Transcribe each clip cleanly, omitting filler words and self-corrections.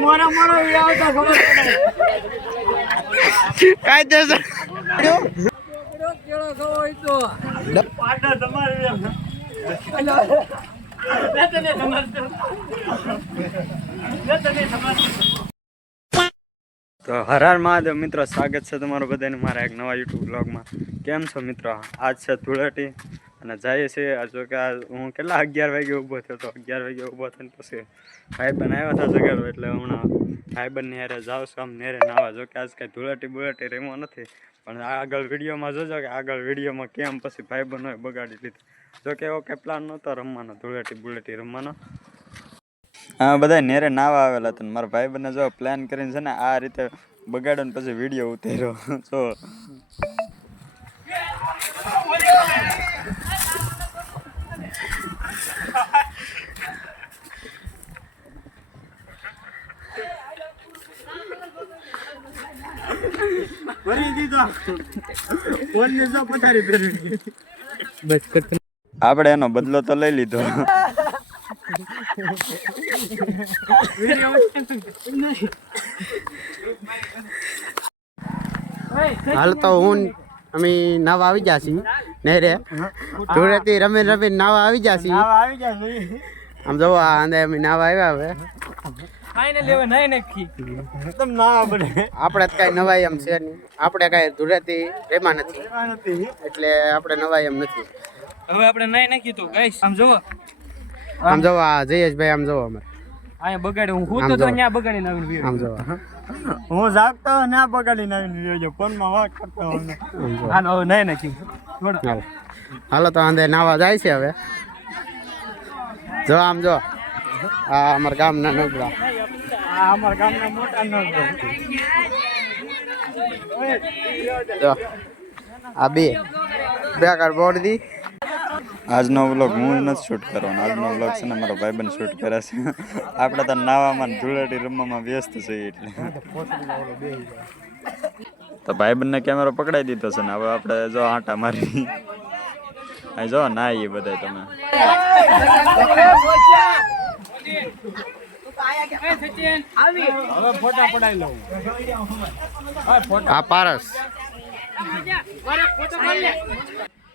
મોરા મોરો આવતો ખબર પડે કાયદેસર કેળો ખો હોય તો પાટા તમારે તો હર મહાદેવ મિત્રો, સ્વાગત છે તમારું બધાને મારા એક નવા યુટ્યુબ બ્લોગમાં. કેમ છો મિત્રો? આજ છે ધૂળેટી અને જઈએ છીએ. જો કે હું કેટલા 11 વાગે ઊભો થયો તો 11 વાગે ઊભો થઈને પછી ભાઈબંધ આવ્યા હતા જગાડો, એટલે હમણાં ભાઈબંધની હારે જાઉં છું આમ નેરે નાવા. જો કે આજ કાંઈ ધૂળેટી રેમો નથી, પણ આગળ વિડીયોમાં જોજો કે આગળ વિડીયોમાં કેમ પછી ભાઈબંધોએ બગાડી લીધી. જો કે એવો કંઈ પ્લાન નહોતો રમવાનો, ધૂળેટી રમવાનો. હા, બધા નેરે નાવા આવેલા હતા. મારા ભાઈબંધને જો પ્લાન કરીને છે ને આ રીતે બગાડ્યો ને પછી વિડીયો ઉતાર્યો. જો આપણે એનો બદલો તો લઈ લીધો. હાલ તો હું અમે નાવા આવી જાશી નહેરે. ધૂળેટી રમી નાવા આવી જાશી. આમ જો આંદે અમે નાવા આવ્યા. હવે આપણે કઈ નવાઈ એમ છે નહીં. આપણે કઈ ધૂળેટી એમાં નથી, એટલે આપણે નવાઈ એમ નથી. હવે આપણે નાઈ નાખી તો ગાઈસ આમ જોવો, આમ જો આ જયેશભાઈ આમ જોવો અમારે અહીંયા બગાડ્યો. હું તો ત્યાં બગાડીને આવીને વિડિયો આમ જોવો. હું જાગતો ના બગાડીને આવીને વિડિયો ફોનમાં વાત કરતો હું. હાલો હવે નાઈ નાખ્યું. હાલો તો આંધે નાવા જાય છે. હવે જો આમ જો આ અમારા ગામના નગરા, આ અમારા ગામના મોટા નગરા. જો આ બે કાર બોર્ડ દી. આજનો વ્લોગ હું નથી શૂટ કરવાનો. આજનો વ્લોગ છે ને મારો ભાઈબંધ શૂટ કરે છે. આપણે તો નાવામાં ધૂળેટી રમવામાં વ્યસ્ત છીએ એટલે. તો ભાઈબંધને કેમેરો પકડાઈ દીધો છે ને હવે આપણે જો આંટા મારી અહીં જો ના એ બધા તમે. આ પારસ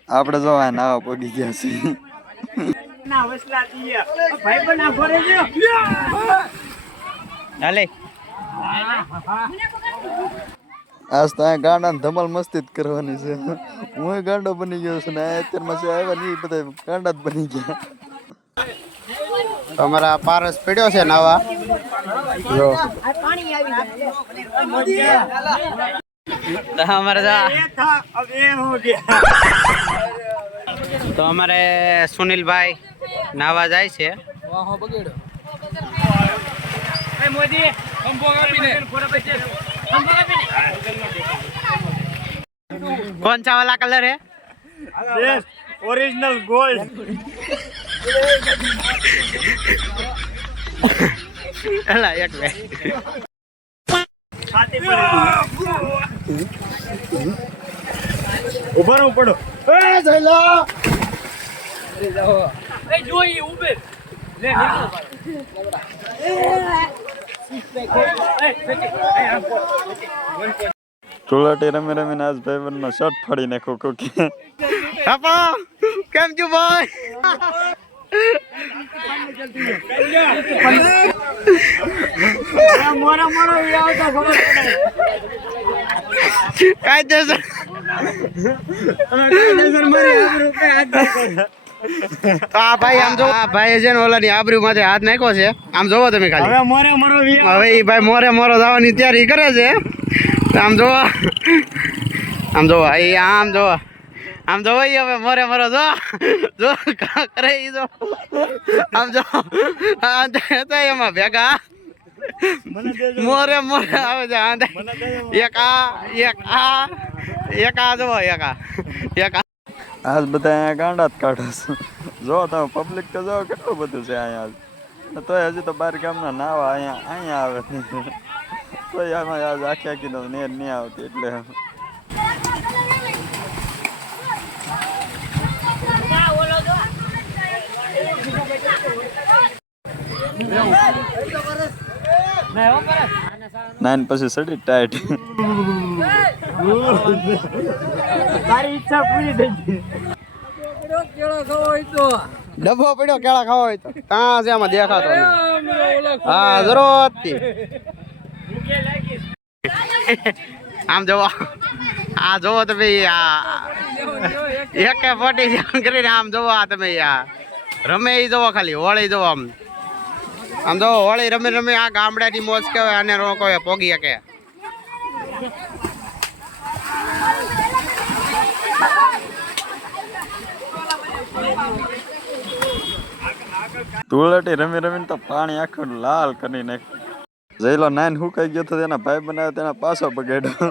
આપણે જો આ નાવા પગી ગયા છીએ. આજ તો અહીંયા ગાંડા ને ધમાલ મસ્તી જ કરવાની છે. હું ગાંડો બની ગયો છું ને અત્યારમાં જે આવ્યા ને એ બધા ગાંડા જ બની ગયા. તો અમારા પારસ પડ્યો છે નાવા. જો તો અમારે સુનિલભાઈ નાવા જાય છે. कौन सा वाला कलर है? Original gold. अला एक वे ऊपर पड़ो. ए जयला ए જોઈ ઊભે લે ધૂળેટી રમી રમીને આજ ભાઈબંધનો શર્ટ ફાડી નાખ્યો કોકે. પાપા કેમ છો ભાઈ? મોરા મોરો આવતો ખબર પડે કાયદેસર મારી આબરૂ પે હાથ નાખ્યો. તો આ ભાઈ આમ જો આ ભાઈ છે ને ઓલાની આબરૂ માથે હાથ નાખ્યો છે. આમ જોવો તમે ખાલી. હવે મોરે મોરો હવે એ ભાઈ મોરે મોરો જવાની તૈયારી કરે છે. આમ જોવો એ આમ જોવો હવે મોરે મોરો જો કરે ઈ જો આમ જો એમાં ભેગા મોરે આવે છે. એક આ જોવો એક આ આજ બધા અહીંયા ગાંડા જ કાઢો છો. જો તમે પબ્લિક તો જો કેટલું બધું છે અહીંયા. તોય હજી તો બાર ગામના નાવા અહીંયા આવે તોય આમાં આજ આખી તો નેર નહીં આવતી એટલે. નાઈન પછી સડી ટાઈટ તારી ઈચ્છા પૂરી થઈ ગઈ. ડબ્બો પડ્યો કેળા ખાવા હોય તો ત્યાં છે આમાં દેખાતો નહીં. હા જરૂર આમ જોવો આ જોવો તમે આ એક ફોટી કરીને આમ જોવો આ તમે આ રમે એ જોવો ખાલી હોળી જોવો આમ આમ જોવો હોળી રમે રમે આ ગામડાની મોજ કહેવાય અને લોકો પોગી શકે. ધૂળેટી રમી રમીને તો પાણી આખું લાલ કરી નાખ. જઈલો નાઈન હુકાઈ ગયો તો તેના ભાઈ બનાવ્યો તેના પાછો બગાડ્યો.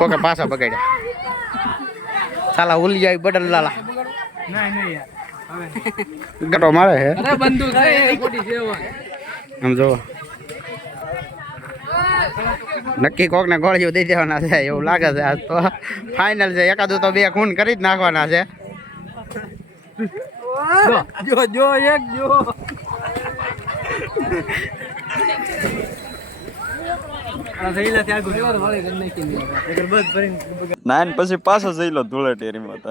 કોકે પાછા બગાડ્યા સાલા ઉલી આવી બદલ લાલા ગટો મારે હે આમ જો નક્કી કોક ને ગોળીઓ દઈ દેવાના છે એવું લાગે છે. આજ તો ફાઇનલ છે. એકાદું તો બે ખૂન કરી જ નાખવાના છે. જો એક જો નાઈન પછી પાછો જઈલો ધૂળેટી રમ્યો હતો.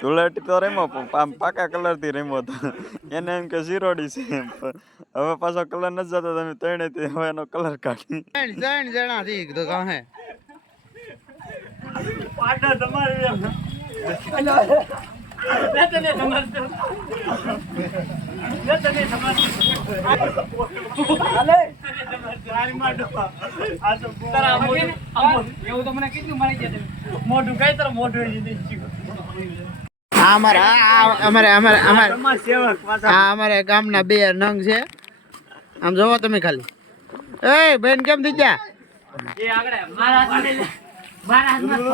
ધૂળેટી તો રમ્યો પણ આમ પાકા કલર થી રમ્યો હતો. એને એમ કે શિરોડી છે એમ. હવે પાછો કલર નથી જતો. તમે ત્રણે થી હવે એનો કલર કાઢી. ત્રણ જણા થી તો કહે પાટા તમારી મોઢું કઈ તરફ મોઢું અમારે ગામના બે નંગ છે. આમ જોવો તમે ખાલી એ બેન કેમ થઈ ગયા મારા હાથમાં